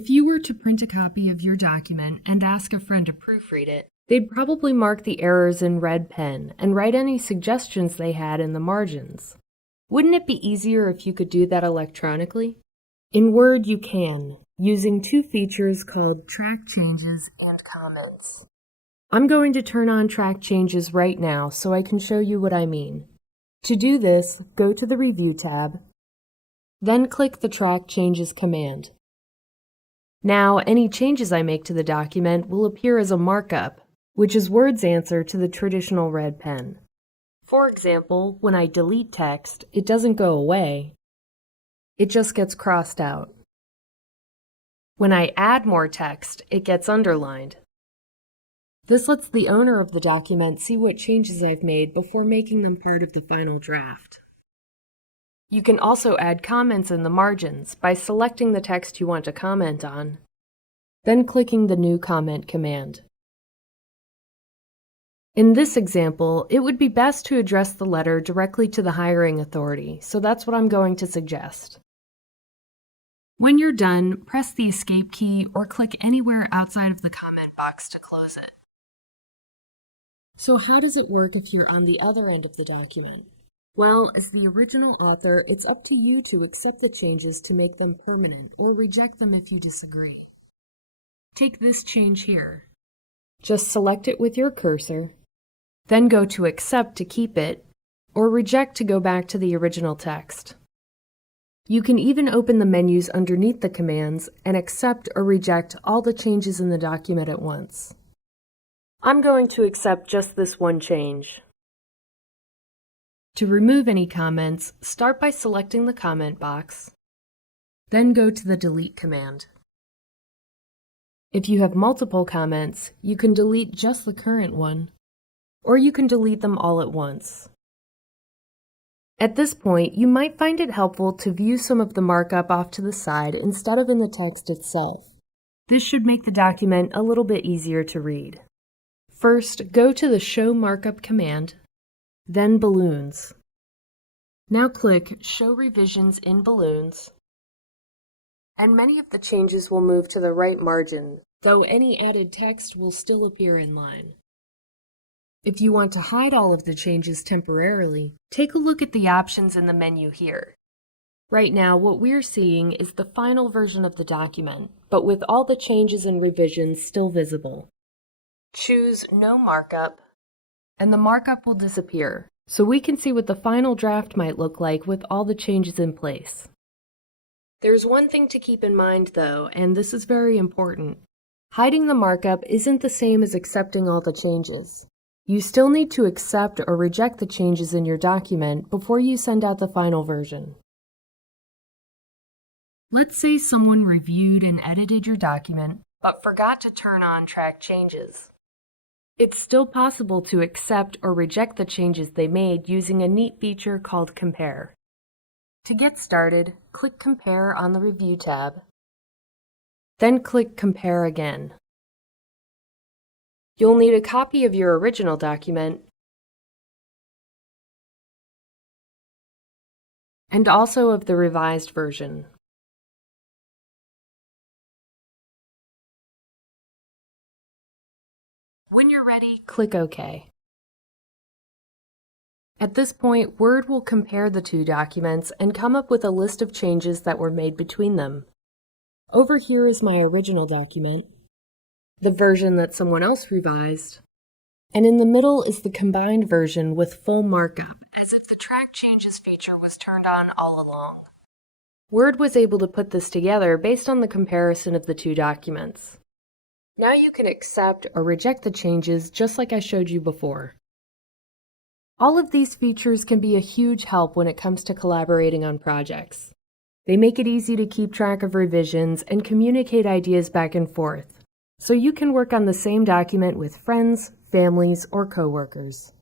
If you were to print a copy of your document and ask a friend to proofread it, they'd probably mark the errors in red pen and write any suggestions they had in the margins. Wouldn't it be easier if you could do that electronically? In Word, you can, using two features called Track Changes and Comments. I'm going to turn on Track Changes right now so I can show you what I mean. To do this, go to the Review tab, then click the Track Changes command. Now, any changes I make to the document will appear as a markup, which is Word's answer to the traditional red pen. For example, when I delete text, it doesn't go away. It just gets crossed out. When I add more text, it gets underlined. This lets the owner of the document see what changes I've made before making them part of the final draft. You can also add comments in the margins by selecting the text you want to comment on, then clicking the New Comment command. In this example, it would be best to address the letter directly to the hiring authority, so that's what I'm going to suggest. When you're done, press the Escape key or click anywhere outside of the comment box to close it. So how does it work if you're on the other end of the document? Well, as the original author, it's up to you to accept the changes to make them permanent or reject them if you disagree. Take this change here. Just select it with your cursor, then go to Accept to keep it, or Reject to go back to the original text. You can even open the menus underneath the commands and accept or reject all the changes in the document at once. I'm going to accept just this one change. To remove any comments, start by selecting the comment box, then go to the Delete command. If you have multiple comments, you can delete just the current one, or you can delete them all at once. At this point, you might find it helpful to view some of the markup off to the side instead of in the text itself. This should make the document a little bit easier to read. First, go to the Show Markup command, then Balloons. Now click Show Revisions in Balloons, and many of the changes will move to the right margin, though any added text will still appear in line. If you want to hide all of the changes temporarily, take a look at the options in the menu here. Right now, what we're seeing is the final version of the document, but with all the changes and revisions still visible. Choose No Markup, and the markup will disappear, so we can see what the final draft might look like with all the changes in place. There's one thing to keep in mind though, and this is very important. Hiding the markup isn't the same as accepting all the changes. You still need to accept or reject the changes in your document before you send out the final version. Let's say someone reviewed and edited your document, but forgot to turn on Track Changes. It's still possible to accept or reject the changes they made using a neat feature called Compare. To get started, click Compare on the Review tab, then click Compare again. You'll need a copy of your original document and also of the revised version. When you're ready, click OK. At this point, Word will compare the two documents and come up with a list of changes that were made between them. Over here is my original document, the version that someone else revised, and in the middle is the combined version with full markup, as if the Track Changes feature was turned on all along. Word was able to put this together based on the comparison of the two documents. Now you can accept or reject the changes just like I showed you before. All of these features can be a huge help when it comes to collaborating on projects. They make it easy to keep track of revisions and communicate ideas back and forth, so you can work on the same document with friends, families, or coworkers.